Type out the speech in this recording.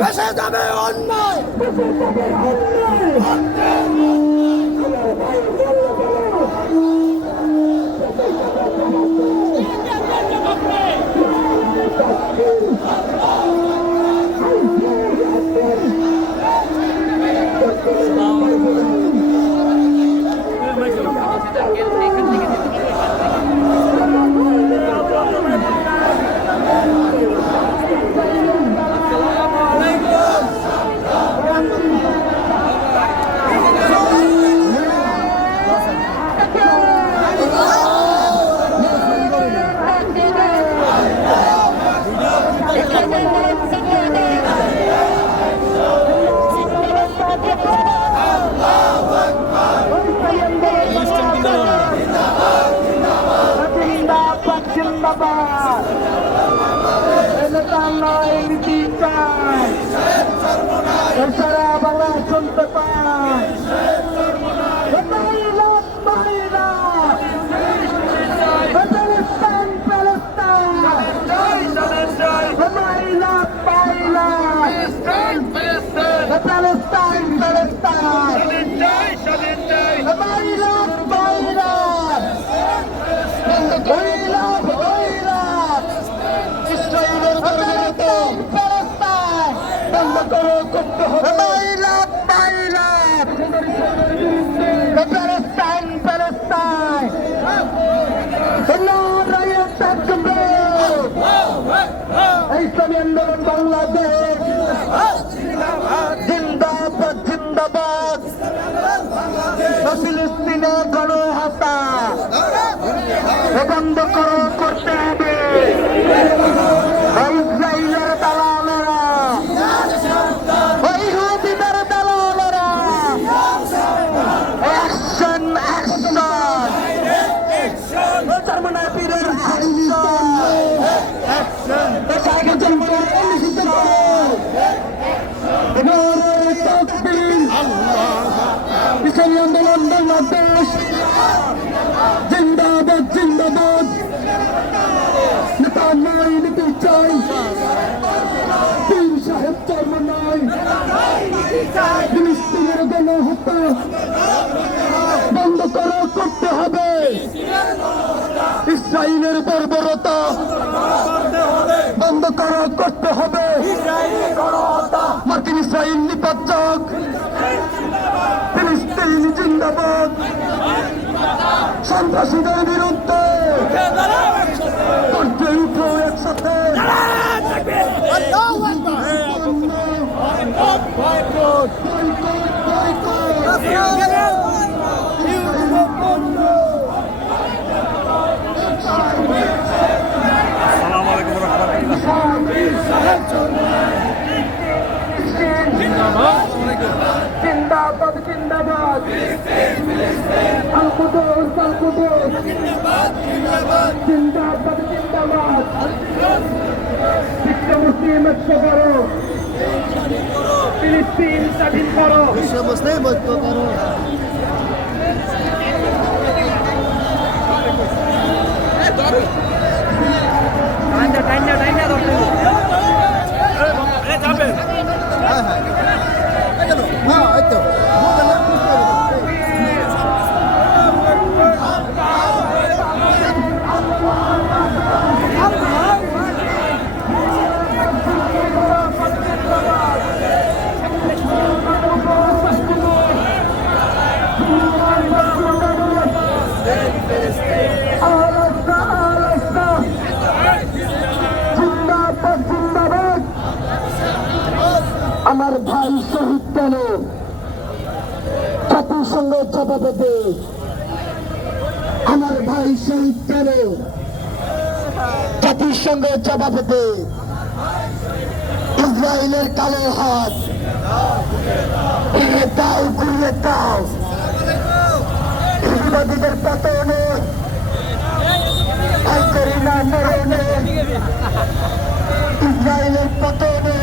ভেসে যাবে অন্যায়। এছাড়া বাংলা শুনতে পাই ইসলামী আন্দোলন বাংলাদেশ। জিন্দাবাদ জিন্দাবাদ। করতে হবে। ইসলামী আন্দোলন বাংলাদেশ জিন্দাবাদ জিন্দাবাদ নেতা নাই নিতে চাই পীর সাহেব চর্ম নাই ফিলিস্তিনের গণহত্যা বন্ধ করা করতে হবে। ইসরায়েলের বর্বরতা বন্ধ করা করতে হবে মার্কিন ইসরায়েল নিপাচক জিন্দাবাদ সন্ত্রাসীদের বিরুদ্ধে একসাথে বয়কট, বয়কট। রহমতুল্লাহ জিন্দাবাদ জিন্দাবাদ আল কুদুস আল কুদুস জিন্দাবাদ জিন্দাবাদ বিশ্ব মুসলিম ঐক্য করো ফিলিস্তিন স্বাধীন বিশ্ব মুসলিম ঐক্য করো 看看、আমার ভাই শহীদ কেন জাতিসংঘ জবাবে দে আমার ভাই শহীদ কেন জাতিসংঘ জবাবে দে ইসরায়েলের কালো হাত। ঘুরিয়ে দাও ঘুরিয়ে দাও। ইহুদিদের পতনে। আই করি না। ইসরায়েলের পতনে